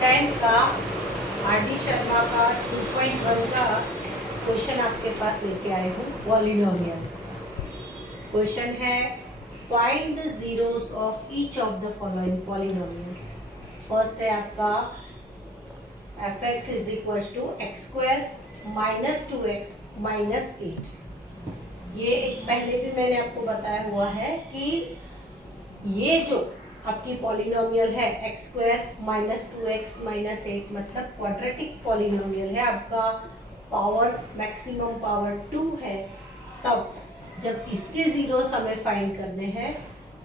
10 का R D Sharma का 2.1 का क्वेश्चन आपके पास लेके आए हूँ पॉलिनोमियल्स। क्वेश्चन है find the zeros of each of the following polynomials. First है आपका fx is equal to x square minus 2x minus 8। ये एक पहले भी मैंने आपको बताया हुआ है कि ये जो आपकी पॉलिनोमियल है x square minus 2x minus 8 मतलब क्वाड्रेटिक पॉलिनोमियल है, आपका पावर मैक्सिमम पावर 2 है। तब जब इसके जीरोस हमें फाइंड करने हैं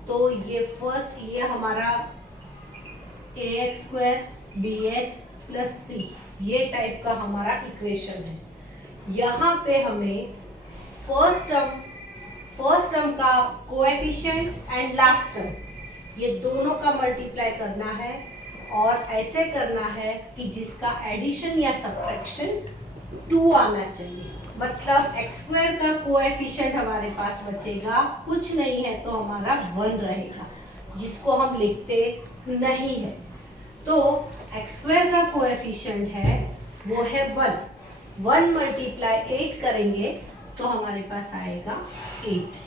तो ये फर्स्ट ये हमारा ax स्क्वायर bx प्लस सी ये टाइप का हमारा इक्वेशन है। यहाँ पे हमें फर्स्ट टर्म का कोएफिशिएंट एंड लास्ट टर्म ये दोनों का मल्टीप्लाई करना है और ऐसे करना है कि जिसका एडिशन या सब्ट्रैक्शन 2 आना चाहिए। मतलब एक्स स्क्वायर का कोएफिशिएंट हमारे पास बचेगा कुछ नहीं है तो हमारा 1 रहेगा, जिसको हम लिखते नहीं है। तो एक्स स्क्वायर का कोएफिशिएंट है वो है 1 मल्टीप्लाई 8 करेंगे तो हमारे पास आएगा 8।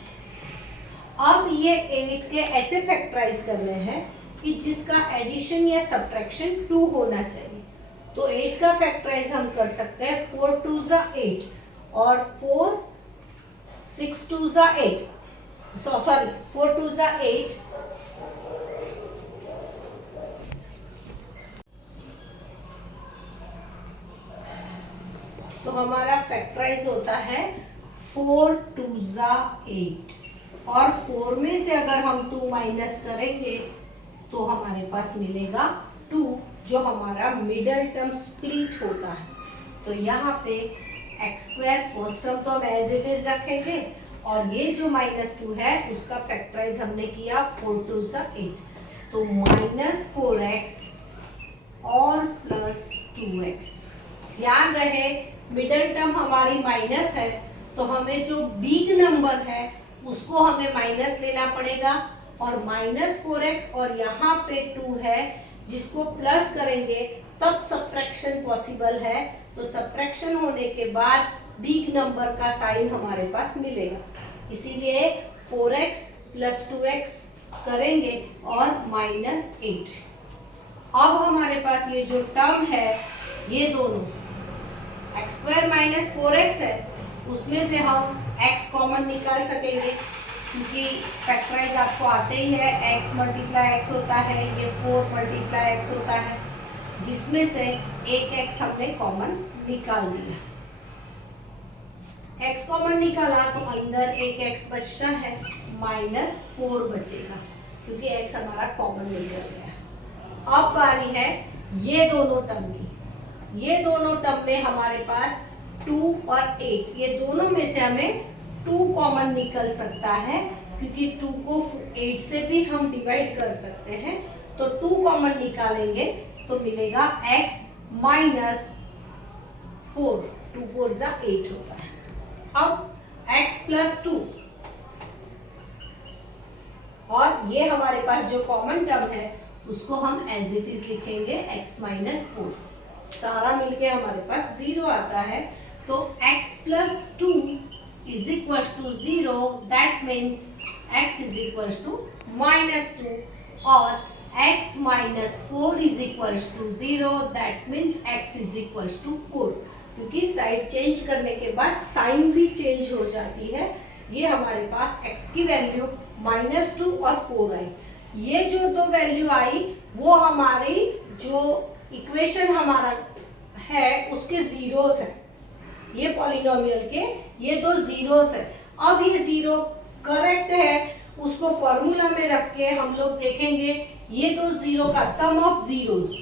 अब ये 8 के ऐसे फैक्टराइज करने हैं कि जिसका एडिशन या सब्ट्रैक्शन 2 होना चाहिए। तो 8 का फैक्टराइज हम कर सकते हैं 4 2 ज़ा 8 और 4 6 2 ज़ा 8 सॉरी 4 2 ज़ा 8 तो हमारा फैक्टराइज होता है 4 2 ज़ा 8 और 4 में से अगर हम 2 माइनस करेंगे तो हमारे पास मिलेगा 2 जो हमारा मिडल टर्म स्प्लिट होता है। तो यहाँ पे एक्स स्क्वायर फर्स्ट टर्म तो हम एज इट इज रखेंगे और ये जो माइनस 2 है उसका फैक्टराइज हमने किया 4 2 ज़ा 8 तो माइनस 4x और प्लस 2x। ध्यान रहे मिडल टर्म हमारी माइनस है तो हमें जो बिग नंबर है उसको हमें माइनस लेना पड़ेगा और माइनस 4x और यहाँ पे 2 है जिसको प्लस करेंगे तब सब्ट्रैक्शन पॉसिबल है। तो सब्ट्रैक्शन होने के बाद बिग नंबर का साइन हमारे पास मिलेगा, इसीलिए 4x प्लस 2x करेंगे और माइनस 8। अब हमारे पास ये जो टर्म है ये दोनों एक्स स्क्वायर माइनस 4x है उसमें से हम x कॉमन निकाल सकेंगे क्योंकि फैक्टराइज आपको आते ही है x मल्टीप्लाई x होता है, ये 4 मल्टीप्लाई x होता है, जिसमें से एक x हमने कॉमन निकाल दिया। x कॉमन निकाला तो अंदर एक x बचता है माइनस 4 बचेगा क्योंकि x हमारा कॉमन निकल गया। अब बारी है ये दोनों टर्म की। ये दोनों टर्म में हमारे पास 2 और 8 ये दोनों में से हमें 2 कॉमन निकल सकता है क्योंकि 2 को 8 से भी हम डिवाइड कर सकते हैं। तो 2 कॉमन निकालेंगे तो मिलेगा x माइनस 4 2 4 ज़ा 8 होता है। अब x प्लस 2 और ये हमारे पास जो कॉमन टर्म है उसको हम एज इट इज लिखेंगे x माइनस 4। सारा मिलके हमारे पास 0 आता है तो x plus 2 is equal to 0 that means x is equal to minus 2 और x minus 4 is equal to 0 that means x is equal to 4। क्योंकि साइड चेंज करने के बाद साइन भी चेंज हो जाती है। ये हमारे पास x की वैल्यू माइनस 2 और 4 आई। ये जो दो वैल्यू आई वो हमारी जो इक्वेशन हमारा है उसके जीरोस है। ये पॉलिनोमियल के ये दो जीरोस है। अब ये जीरो करेक्ट है उसको फॉर्मूला में रख के हम लोग देखेंगे ये दो जीरो का sum of zeros.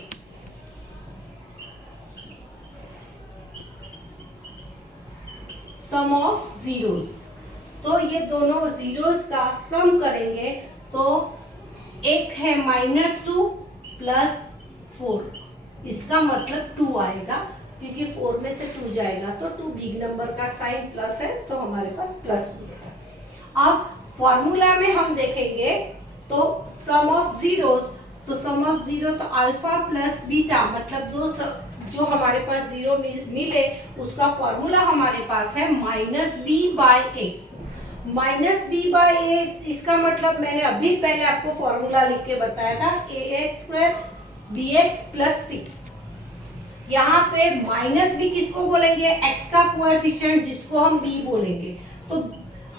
Sum of zeros तो ये दोनों जीरोस का सम करेंगे तो एक है माइनस 2 प्लस 4 इसका मतलब 2 आएगा क्योंकि 4 में से 2 जाएगा तो 2 बिग नंबर का साइन प्लस है तो हमारे पास प्लस मिलेगा। अब फॉर्मूला में हम देखेंगे तो सम ऑफ जीरोस तो सम ऑफ जीरो तो अल्फा प्लस बीटा मतलब जो हमारे पास जीरो मिले उसका फॉर्मूला हमारे पास है माइनस बी बाय ए। माइनस बी बाय ए इसका मतलब मैंने अभी पहले आपको फॉर्मूला लिख के बताया था a x square b x plus c. यहाँ पे माइनस बी किसको बोलेंगे, एक्स का कोएफिशिएंट जिसको हम बी बोलेंगे। तो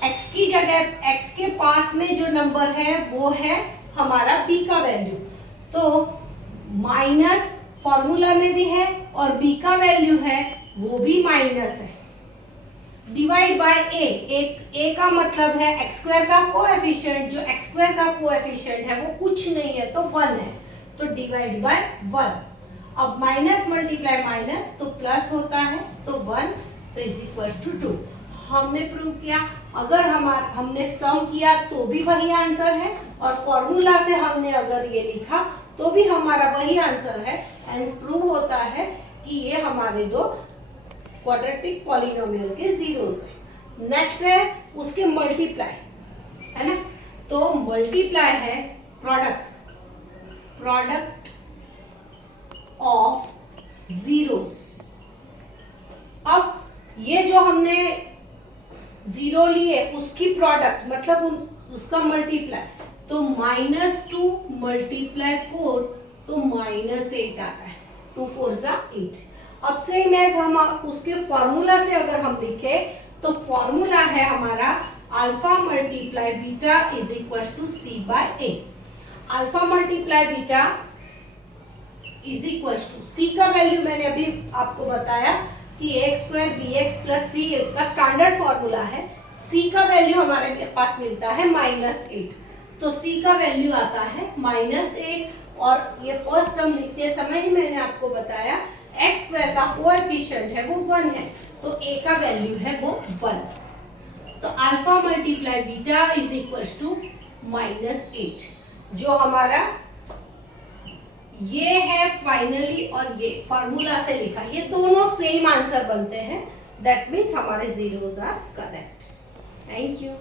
एक्स की जगह एक्स के पास में जो नंबर है वो है हमारा बी का वैल्यू। तो माइनस फॉर्मूला में भी है और बी का वैल्यू है वो भी माइनस है, डिवाइड बाय ए का मतलब है एक्स स्क्वायर का कोएफिशिएंट, जो एक्स स्क्वायर का कोएफिशिएंट है वो कुछ नहीं है तो 1 है, तो डिवाइड बाय 1। अब माइनस मल्टीप्लाई माइनस तो प्लस होता है तो 1 तो इज इक्वल टू 2। हमने प्रूव किया, अगर हमने सम किया तो भी वही आंसर है और फॉर्मूला से हमने अगर ये लिखा तो भी हमारा वही आंसर है। हेंस प्रूव होता है कि ये हमारे दो क्वाड्रेटिक पॉलिनोमियल के जीरोस है। नेक्स्ट है उसके मल्टीप्लाई, है ना, तो मल्टीप्लाई है प्रोडक्ट ऑफ जीरोस। अब ये जो हमने जीरो लिए उसकी प्रोडक्ट मतलब उसका मल्टीप्लाई, तो -2 मल्टीप्लाई 4 तो -8 आता है, 2 4 ज़ा 8। अब सेम एज हम उसके फॉर्मूला से अगर हम लिखे तो फॉर्मूला है हमारा alpha multiply beta is equal to c by a. Alpha multiply beta is equal to c का वैल्यू मैंने अभी आपको बताया कि x square b x plus c इसका स्टैंडर्ड फॉर्मूला है। सी का वैल्यू हमारे पास मिलता है -8, तो सी का वैल्यू आता है -8। और ये फर्स्ट टर्म लिखते समय ही मैंने आपको बताया एक्स स्क्वायर का कोएफिशिएंट है वो 1 है, तो ए का वैल्यू है वो 1। तो alpha multiply beta is equal to -8, जो हमारा ये है फाइनली और ये फॉर्मूला से लिखा, ये दोनों सेम आंसर बनते हैं। दैट मीन्स हमारे zeros are correct. Thank you.